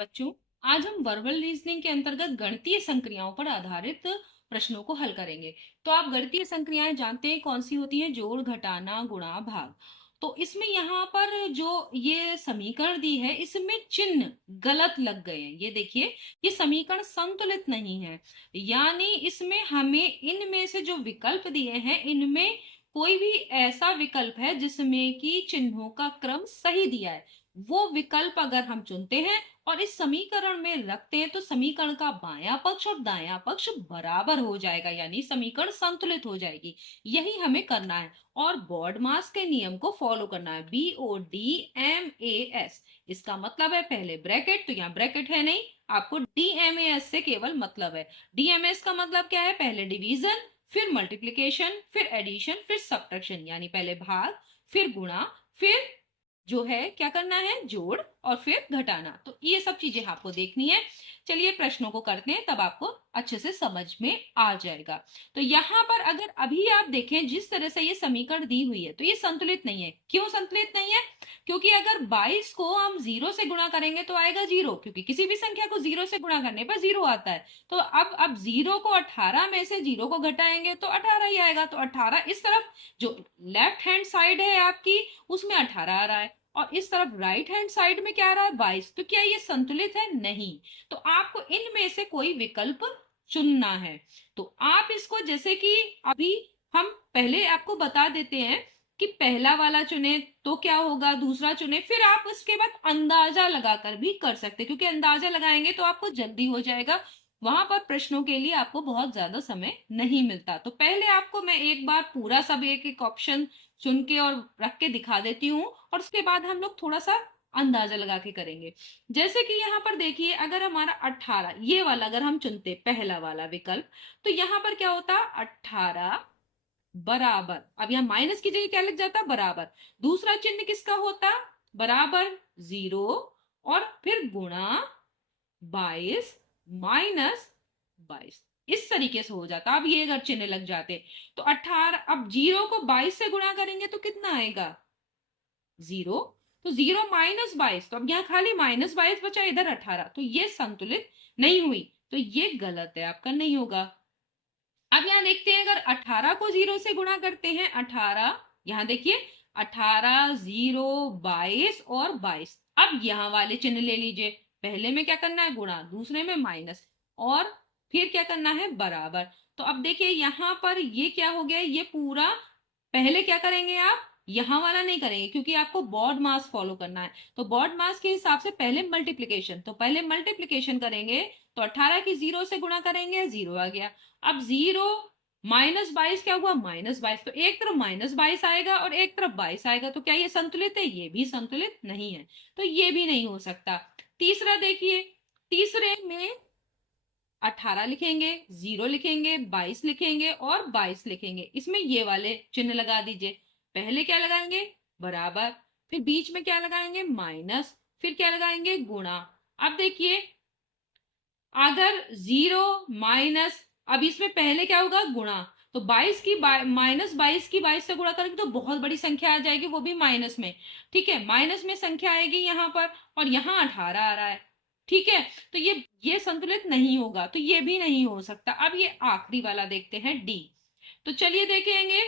बच्चों, आज हम वर्बल रीजनिंग के अंतर्गत गणितीय संक्रियाओं पर आधारित प्रश्नों को हल करेंगे। तो आप गणितीय संक्रियाएं जानते हैं कौन सी होती हैं? जोड़, घटाना, गुणा, भाग। तो इसमें यहाँ पर जो ये समीकरण दी है इसमें चिन्ह गलत लग गए हैं। ये देखिए, ये समीकरण संतुलित नहीं है। यानी इसमें हमें इनमें से जो विकल्प दिए हैं इनमें कोई भी ऐसा विकल्प है जिसमें कि चिन्हों का क्रम सही दिया है, वो विकल्प अगर हम चुनते हैं और इस समीकरण में रखते हैं तो समीकरण का बायां पक्ष और दायां पक्ष बराबर हो जाएगा, यानी समीकरण संतुलित हो जाएगी। यही हमें करना है और बॉडमास के नियम को फॉलो करना है। BODMAS, इसका मतलब है पहले ब्रैकेट, तो यहाँ ब्रैकेट है नहीं, आपको DMAS से केवल मतलब है। DMAS का मतलब क्या है? पहले डिवीजन, फिर मल्टीप्लीकेशन, फिर एडिशन, फिर सब्ट्रैक्शन, यानी पहले भाग, फिर गुणा, फिर जो है क्या करना है? जोड़, और फिर घटाना। तो ये सब चीजें आपको देखनी है। चलिए प्रश्नों को करते हैं, तब आपको अच्छे से समझ में आ जाएगा। तो यहाँ पर अगर अभी आप देखें जिस तरह से ये समीकरण दी हुई है तो ये संतुलित नहीं है। क्यों संतुलित नहीं है? क्योंकि अगर 22 को हम 0 से गुणा करेंगे तो आएगा 0, क्योंकि किसी भी संख्या को 0 से गुणा करने पर 0 आता है। तो अब 0 को 18 में से 0 को घटाएंगे तो 18 ही आएगा। तो 18 इस तरफ जो लेफ्ट हैंड साइड है आपकी उसमें 18 आ रहा है, और इस तरफ राइट हैंड साइड में क्या आ रहा है? 22। तो क्या ये संतुलित है? नहीं। तो आपको इनमें से कोई विकल्प चुनना है। तो आप इसको, जैसे कि अभी हम पहले आपको बता देते हैं कि पहला वाला चुने तो क्या होगा, दूसरा चुने, फिर आप उसके बाद अंदाजा लगाकर भी कर सकते हैं, क्योंकि अंदाजा लगाएंगे तो आपको जल्दी हो जाएगा। वहां पर प्रश्नों के लिए आपको बहुत ज्यादा समय नहीं मिलता। तो पहले आपको मैं एक बार पूरा सब एक एक ऑप्शन चुन के और रख के दिखा देती हूँ, और उसके बाद हम लोग थोड़ा सा अंदाजा लगा के करेंगे। जैसे कि यहाँ पर देखिए, अगर हमारा 18 ये वाला अगर हम चुनते पहला वाला विकल्प, तो यहाँ पर क्या होता? 18 बराबर, अब यहाँ माइनस की जगह क्या लग जाता? बराबर। दूसरा चिन्ह किसका होता? बराबर 0, और फिर गुणा 22 माइनस 22, इस तरीके से हो जाता। अब ये अगर चिन्ह लग जाते तो 18, अब 0 को 22 से गुणा करेंगे तो कितना आएगा? 0। तो 0 माइनस 22, तो अब यहाँ खाली माइनस 22 बचा, इधर 18, तो ये संतुलित नहीं हुई। तो ये गलत है, आपका नहीं होगा। अब यहाँ देखते हैं, अगर 18 को 0 से गुणा करते हैं, 18 यहाँ देखिए, 18 0 22 और 22। अब यहाँ वाले चिन्ह ले लीजिए, पहले में क्या करना है? गुणा, दूसरे में माइनस, और फिर क्या करना है? बराबर। तो अब देखिए यहाँ पर ये क्या हो गया? ये पूरा पहले क्या करेंगे आप? यहाँ वाला नहीं करेंगे, क्योंकि आपको बॉड मास फॉलो करना है। तो बॉड मास के हिसाब से पहले मल्टीप्लीकेशन, तो पहले मल्टीप्लीकेशन करेंगे। तो 18 की 0 से गुणा करेंगे, 0 आ गया। अब 0 माइनस 22 क्या हुआ? माइनस 22। तो एक तरफ माइनस 22 आएगा और एक तरफ 22 आएगा, तो क्या ये संतुलित है? ये भी संतुलित नहीं है। तो ये भी नहीं हो सकता। तीसरा देखिए, तीसरे में 18 लिखेंगे, 0 लिखेंगे, 22 लिखेंगे और 22 लिखेंगे। इसमें ये वाले चिन्ह लगा दीजिए। पहले क्या लगाएंगे? बराबर, फिर बीच में क्या लगाएंगे? माइनस, फिर क्या लगाएंगे? गुणा। अब देखिए, अगर 0 माइनस, अब इसमें पहले क्या होगा? गुणा। तो 22 की माइनस 22 की 22 से गुणा करेंगे तो बहुत बड़ी संख्या आ जाएगी, वो भी माइनस में। ठीक है, माइनस में संख्या आएगी यहाँ पर, और यहाँ 18 आ रहा है। ठीक है, तो ये संतुलित नहीं होगा, तो ये भी नहीं हो सकता। अब ये आखिरी वाला देखते हैं, डी। तो चलिए देखेंगे,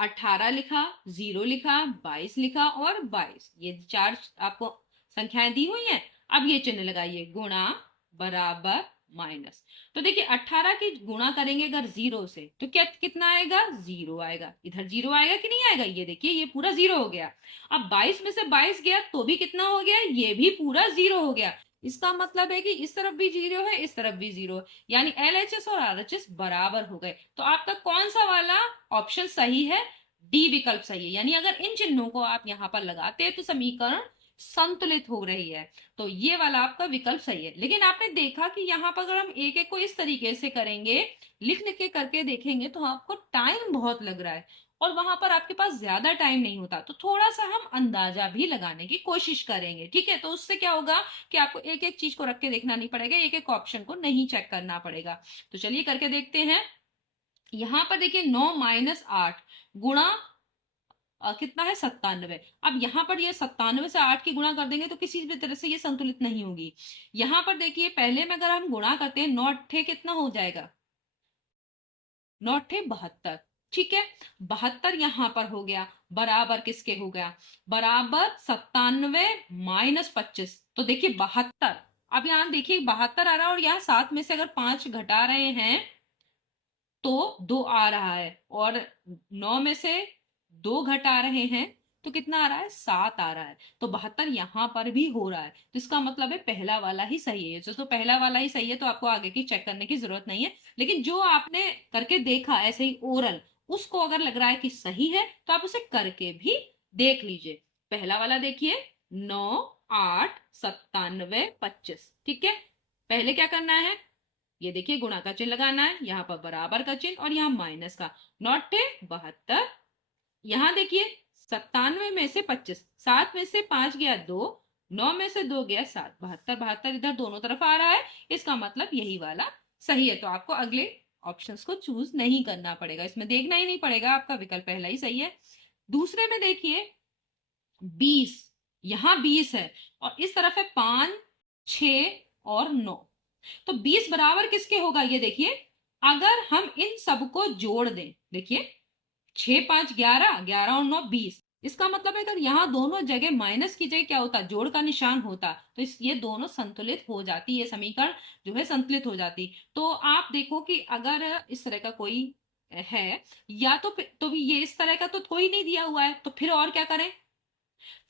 18 लिखा, 0 लिखा, 22 लिखा और 22, ये चार आपको संख्याएं दी हुई हैं। अब ये चिन्ह लगाइए, गुणा, बराबर, माइनस। तो देखिए 18 की गुणा करेंगे अगर 0 से तो क्या कितना आएगा? 0 आएगा। इधर 0 आएगा कि नहीं आएगा? ये देखिए, ये पूरा 0 हो गया। अब 22 में से 22 गया तो भी कितना हो गया? ये भी पूरा 0 हो गया। इसका मतलब है कि इस तरफ भी 0 है, इस तरफ भी 0 है, यानी LHS और RHS बराबर हो गए। तो आपका कौन सा वाला ऑप्शन सही है? डी विकल्प सही है। यानी अगर इन चिन्हों को आप यहाँ पर लगाते हैं तो समीकरण संतुलित हो रही है। तो ये वाला आपका विकल्प सही है। लेकिन आपने देखा कि यहाँ पर अगर हम एक एक को इस तरीके से करेंगे, लिख लिख के करके देखेंगे, तो आपको टाइम बहुत लग रहा है और वहां पर आपके पास ज्यादा टाइम नहीं होता। तो थोड़ा सा हम अंदाजा भी लगाने की कोशिश करेंगे। ठीक है, तो उससे क्या होगा कि आपको एक एक चीज को रख के देखना नहीं पड़ेगा, एक एक ऑप्शन को नहीं चेक करना पड़ेगा। तो चलिए करके देखते हैं। यहां पर देखिए, 9 माइनस 8 गुणा कितना है 97। अब यहाँ पर ये 97 से 8 की गुणा कर देंगे तो किसी भी तरह से ये संतुलित नहीं होगी। यहाँ पर देखिए पहले में अगर हम गुणा करते हैं 9 अट्ठे कितना हो जाएगा, 9 अट्ठे 72। ठीक है, 72 यहां पर हो गया, बराबर किसके हो गया, बराबर 97 माइनस 25। तो देखिए 72, अब यहां देखिए 72 आ रहा है और यहाँ 7 में से अगर 5 घटा रहे हैं तो 2 आ रहा है, और 9 में से 2 घटा रहे हैं तो कितना आ रहा है, 7 आ रहा है। तो 72 यहां पर भी हो रहा है, तो इसका मतलब है पहला वाला ही सही है। जो तो पहला वाला ही सही है तो आपको आगे की चेक करने की जरूरत नहीं है। लेकिन जो आपने करके देखा ऐसे ही ओरल, उसको अगर लग रहा है कि सही है तो आप उसे करके भी देख लीजिए। पहला वाला देखिए, 9 8 97 25। ठीक है, पहले क्या करना है, ये देखिए गुणा का चिन्ह लगाना है, यहाँ पर बराबर का चिन्ह और यहाँ माइनस का, 9 72। यहाँ देखिए 97 में से 25, 7 में से 5 गया 2, 9 में से 2 गया 7, 72 72 इधर दोनों तरफ आ रहा है, इसका मतलब यही वाला सही है। तो आपको अगले ऑप्शंस को चूज नहीं करना पड़ेगा, इसमें देखना ही नहीं पड़ेगा, आपका विकल्प पहला ही सही है। दूसरे में देखिए 20, यहाँ 20 है और इस तरफ है 5 6 और 9, तो 20 बराबर किसके होगा, ये देखिए अगर हम इन सबको जोड़ दें, देखिए 6 5 11, 11 और 9 20, इसका मतलब है अगर यहाँ दोनों जगह माइनस की जगह क्या होता, जोड़ का निशान होता, तो ये दोनों संतुलित हो जाती, ये समीकरण जो है संतुलित हो जाती। तो आप देखो कि अगर इस तरह का कोई है, या तो भी ये इस तरह का तो कोई नहीं दिया हुआ है, तो फिर और क्या करें,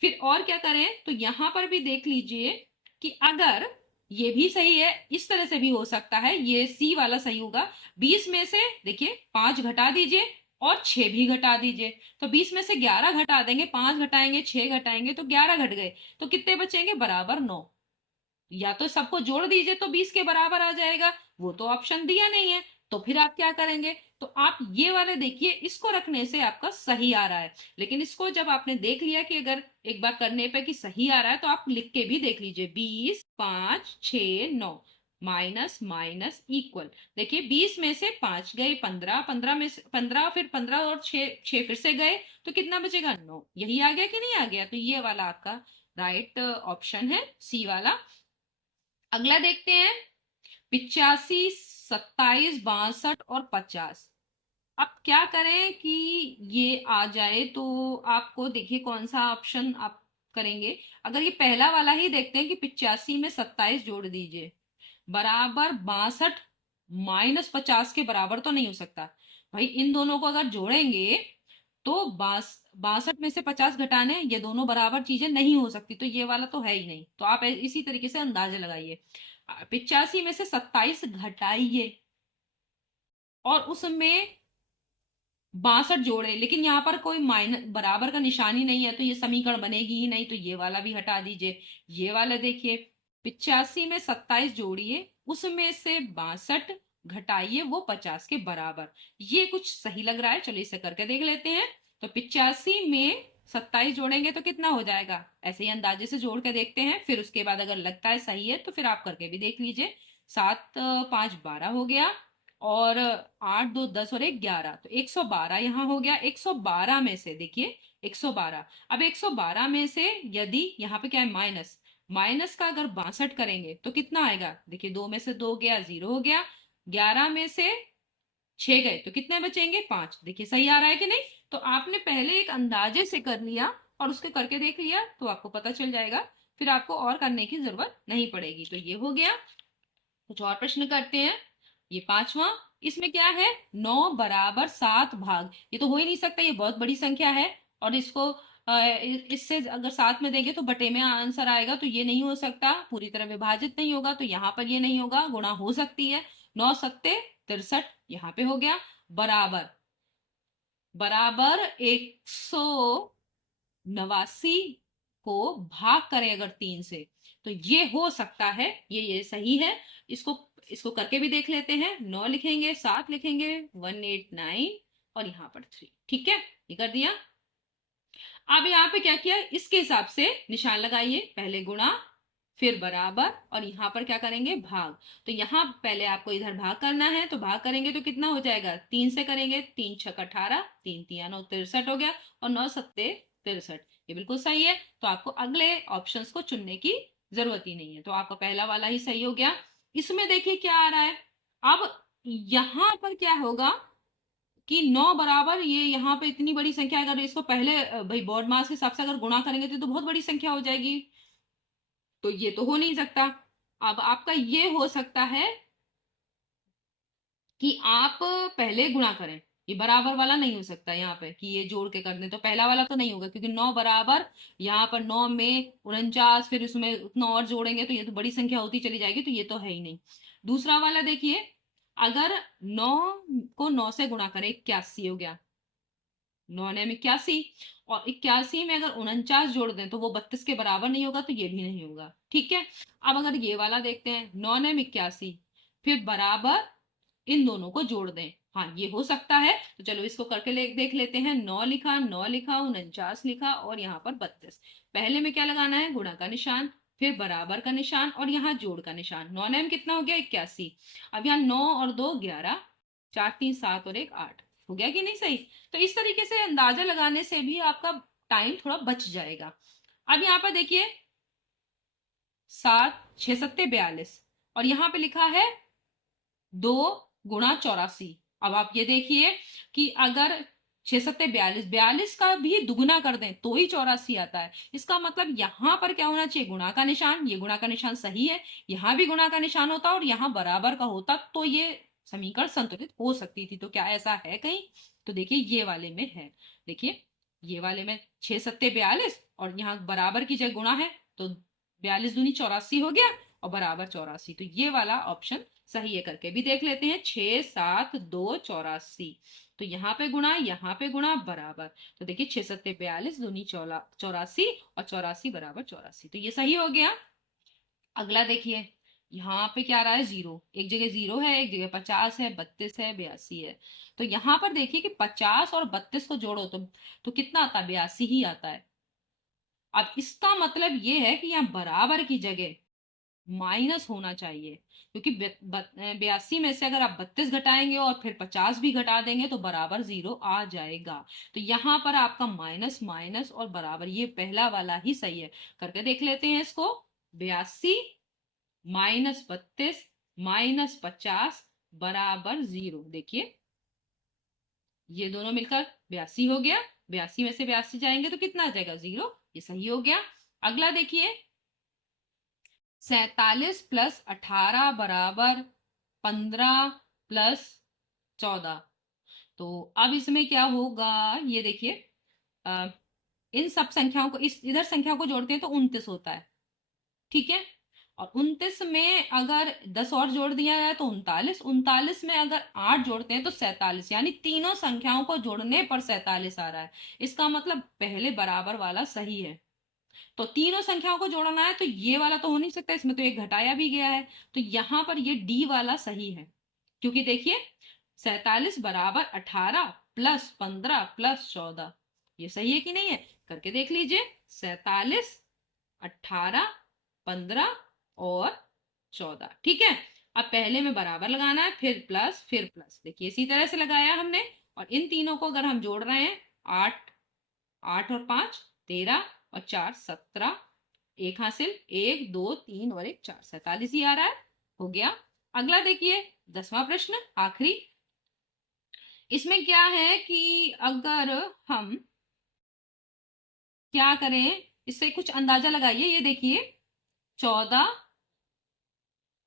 फिर और क्या करें, तो यहां पर भी देख लीजिए कि अगर ये भी सही है, इस तरह से भी हो सकता है, ये सी वाला सही होगा। 20 में से देखिए 5 घटा दीजिए और 6 भी घटा दीजिए, तो 20 में से 11 घटा देंगे, 5 घटाएंगे 6 घटाएंगे तो 11 घट गए, तो कितने बचेंगे, बराबर 9। या तो सबको जोड़ दीजिए तो 20 के बराबर आ जाएगा, वो तो ऑप्शन दिया नहीं है, तो फिर आप क्या करेंगे, तो आप ये वाले देखिए, इसको रखने से आपका सही आ रहा है। लेकिन इसको जब आपने देख लिया कि अगर एक बार करने पे कि सही आ रहा है, तो आप लिख के भी देख लीजिए, 20 5 6 9 माइनस माइनस इक्वल। देखिए 20 में से 5 गए 15, 15 में से 15, फिर 15 और 6 फिर से गए, तो कितना बचेगा, 9। यही आ गया कि नहीं आ गया, तो ये वाला आपका राइट ऑप्शन है, सी वाला। अगला देखते हैं, 85 27 62 और 50। अब क्या करें कि ये आ जाए, तो आपको देखिए कौन सा ऑप्शन आप करेंगे। अगर ये पहला वाला ही देखते हैं कि 85 में 27 जोड़ दीजिए, बराबर 62 माइनस 50 के बराबर तो नहीं हो सकता भाई, इन दोनों को अगर जोड़ेंगे तो 62 में से 50 घटाने, ये दोनों बराबर चीजें नहीं हो सकती, तो ये वाला तो है ही नहीं। तो आप इसी तरीके से अंदाजा लगाइए, 85 में से 27 घटाइए और उसमें 62 जोड़े, लेकिन यहाँ पर कोई माइनस बराबर का निशान ही नहीं है, तो ये समीकरण बनेगी ही नहीं, तो ये वाला भी हटा दीजिए। ये वाला देखिए, 85 में 27 जोड़िए, उसमें से 62 घटाइए, वो 50 के बराबर। ये कुछ सही लग रहा है, चलिए इसे करके देख लेते हैं। तो 85 में 27 जोड़ेंगे तो कितना हो जाएगा, ऐसे ही अंदाजे से जोड़ के देखते हैं, फिर उसके बाद अगर लगता है सही है तो फिर आप करके भी देख लीजिए। 7 5 12 हो गया, और 8 2 10 और 1 11, तो 112 यहाँ हो गया। 112 में से देखिए 112, अब 112 में से यदि यहाँ पे क्या है, माइनस, माइनस का अगर 62 करेंगे तो कितना आएगा, देखिए 2 में से 2 गया, 0 हो गया। 11 में से 6 गए तो कितने बचेंगे, 5। देखिए सही आ रहा है कि नहीं। तो आपने पहले एक अंदाजे से कर लिया और उसके करके देख लिया तो आपको पता चल जाएगा, फिर आपको और करने की जरूरत नहीं पड़ेगी। तो ये हो गया। कुछ और प्रश्न करते हैं। ये पांचवा, इसमें क्या है, 9 बराबर 7 भाग, ये तो हो ही नहीं सकता, ये बहुत बड़ी संख्या है, और इसको इससे अगर 7 में देंगे तो बटे में आंसर आएगा, तो ये नहीं हो सकता, पूरी तरह विभाजित नहीं होगा, तो यहाँ पर ये नहीं होगा, गुणा हो सकती है। 9 सत्ते 63 यहाँ पे हो गया, बराबर बराबर 189 को भाग करें अगर 3 से, तो ये हो सकता है, ये सही है। इसको इसको करके भी देख लेते हैं। 9 लिखेंगे, 7 लिखेंगे, 189 और यहाँ पर 3। ठीक है, ये कर दिया। अब यहाँ पे क्या किया, इसके हिसाब से निशान लगाइए, पहले गुणा फिर बराबर, और यहाँ पर क्या करेंगे, भाग। तो यहाँ पहले आपको इधर भाग करना है, तो भाग करेंगे तो कितना हो जाएगा, 3 से करेंगे, 3 छक 18, 3 तिया 9 63 हो गया, और 9 सत्ते 63। ये बिल्कुल सही है, तो आपको अगले ऑप्शंस को चुनने की जरूरत ही नहीं है, तो आपका पहला वाला ही सही हो गया। इसमें देखिए क्या आ रहा है, अब यहाँ पर क्या होगा कि 9 बराबर, ये यहाँ पे इतनी बड़ी संख्या, अगर इसको पहले भाई बोर्ड मास के हिसाब से अगर गुणा करेंगे तो बहुत बड़ी संख्या हो जाएगी, तो ये तो हो नहीं सकता। अब आपका ये हो सकता है कि आप पहले गुणा करें, ये बराबर वाला नहीं हो सकता यहाँ पे कि ये जोड़ के कर दें, तो पहला वाला तो नहीं होगा, क्योंकि 9 बराबर, यहाँ पर 9 में 49, फिर उसमें उतना और जोड़ेंगे तो ये तो बड़ी संख्या होती चली जाएगी, तो ये तो है ही नहीं। दूसरा वाला देखिए, अगर 9 को 9 से गुणा करें, 81 हो गया, 9 ने 81, और 81 में अगर 49 जोड़ दें तो वो 32 के बराबर नहीं होगा, तो ये भी नहीं होगा, ठीक है। अब अगर ये वाला देखते हैं, 9 ने 81, फिर बराबर इन दोनों को जोड़ दें, हाँ ये हो सकता है, तो चलो इसको करके देख लेते हैं। 9 लिखा, 9 लिखा, 49 लिखा, और यहाँ पर 32। पहले में क्या लगाना है, गुणा का निशान, फिर बराबर का निशान, और यहाँ जोड़ का निशान। 9 में कितना हो गया, 81। अब यहाँ 9 और 2 11, 4 3 7 और 1 8, हो गया कि नहीं सही। तो इस तरीके से अंदाजा लगाने से भी आपका टाइम थोड़ा बच जाएगा। अब यहाँ पर देखिए, 7 6 सत्ते 42, और यहाँ पे लिखा है 2 गुणा 84। अब आप ये देखिए कि अगर 6 सत्ते 42, 42 का भी दुगुना कर दें तो ही 84 आता है। इसका मतलब यहाँ पर क्या होना चाहिए, गुणा का निशान, ये गुणा का निशान सही है, यहाँ भी गुणा का निशान होता और यहाँ बराबर का होता, तो ये समीकरण संतुलित हो सकती थी। तो क्या ऐसा है कहीं, तो देखिए ये वाले में है, देखिए ये वाले में 6 सत्ते 42, और यहाँ बराबर की जगह गुणा है, तो 42 दूनी 84 हो गया, और बराबर 84, तो ये वाला ऑप्शन सही है। करके भी देख लेते हैं, 6 7 2 84, तो यहाँ पे गुणा, यहाँ पे गुणा, बराबर, तो देखिए 6 सत्ते 42 दूनी 84, और 84 बराबर 84, तो ये सही हो गया। अगला देखिए, यहाँ पे क्या आ रहा है, 0, एक जगह 0 है, एक जगह 50 है, 32 है, 82 है। तो यहाँ पर देखिए कि 50 और 32 को जोड़ो तो कितना आता है, 82 ही आता है। अब इसका मतलब ये है कि यहाँ बराबर की जगह माइनस होना चाहिए, क्योंकि 82 में से अगर आप 32 घटाएंगे और फिर 50 भी घटा देंगे तो बराबर 0 आ जाएगा। तो यहाँ पर आपका माइनस माइनस और बराबर, ये पहला वाला ही सही है। करके देख लेते हैं इसको, 82 माइनस 32 माइनस 50 बराबर 0। देखिए ये दोनों मिलकर 82 हो गया, 82 में से 82 जाएंगे तो कितना आ जाएगा, 0, ये सही हो गया। अगला देखिए, 47 प्लस 18 बराबर 15 प्लस 14। तो अब इसमें क्या होगा, ये देखिए, इन सब संख्याओं को, इस इधर संख्या को जोड़ते हैं तो 29 होता है, ठीक है। और 29 में अगर 10 और जोड़ दिया जाए तो 39, 39 में अगर 8 जोड़ते हैं तो 47, यानी तीनों संख्याओं को जोड़ने पर 47 आ रहा है। इसका मतलब पहले बराबर वाला सही है। तो तीनों संख्याओं को जोड़ना है तो ये वाला तो हो नहीं सकता, इसमें तो एक घटाया भी गया है, तो यहां पर ये डी वाला सही है। क्योंकि देखिए 47 बराबर 18 प्लस 15 प्लस 14, ये सही है कि नहीं है, करके देख लीजिए। 47 18 15 और 14, ठीक है। अब पहले में बराबर लगाना है, फिर प्लस, देखिए इसी तरह से लगाया हमने। और इन तीनों को अगर हम जोड़ रहे हैं, 8 8 और 5 13 और 4 17, एक हासिल, 1 2 3 और 1 4, 47 ही आ रहा है, हो गया। अगला देखिए, 10वां प्रश्न, आखिरी। इसमें क्या है कि अगर हम क्या करें, इससे कुछ अंदाजा लगाइए। ये देखिए 14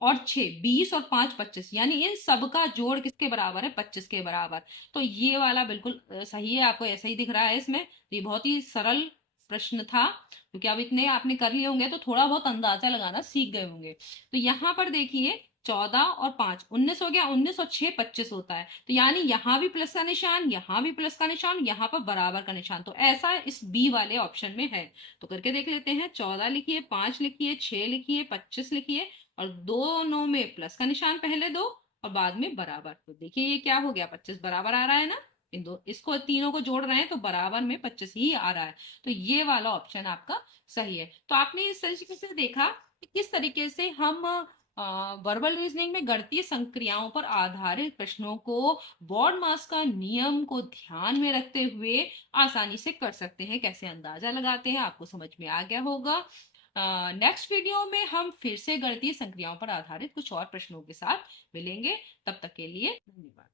और 6 20 और 5 25, यानी इन सब का जोड़ किसके बराबर है, 25 के बराबर। तो ये वाला बिल्कुल सही है, आपको ऐसा ही दिख रहा है इसमें। तो ये बहुत ही सरल प्रश्न था, क्योंकि अब इतने आपने कर लिए होंगे तो थोड़ा बहुत अंदाजा लगाना सीख गए होंगे। तो यहाँ पर देखिए 14 और 5 19 हो गया, 19 और 6 25 होता है, तो यानी यहाँ भी प्लस का निशान, यहाँ भी प्लस का निशान, यहाँ पर बराबर का निशान, तो ऐसा इस बी वाले ऑप्शन में है। तो करके देख लेते हैं, 14 लिखिए, 5 लिखिए, 6 लिखिए, 25 लिखिए, और दोनों में प्लस का निशान पहले दो और बाद में बराबर। तो देखिए ये क्या हो गया, 25 बराबर आ रहा है ना, इसको तीनों को जोड़ रहे हैं तो बराबर में 25 ही आ रहा है। तो ये वाला ऑप्शन आपका सही है। तो आपने इस तरीके से देखा कि किस तरीके से हम वर्बल रीजनिंग में गणितीय संक्रियाओं पर आधारित प्रश्नों को बॉड मास का नियम को ध्यान में रखते हुए आसानी से कर सकते हैं। कैसे अंदाजा लगाते हैं आपको समझ में आ गया होगा। नेक्स्ट वीडियो में हम फिर से गणितीय संक्रियाओं पर आधारित कुछ और प्रश्नों के साथ मिलेंगे। तब तक के लिए धन्यवाद।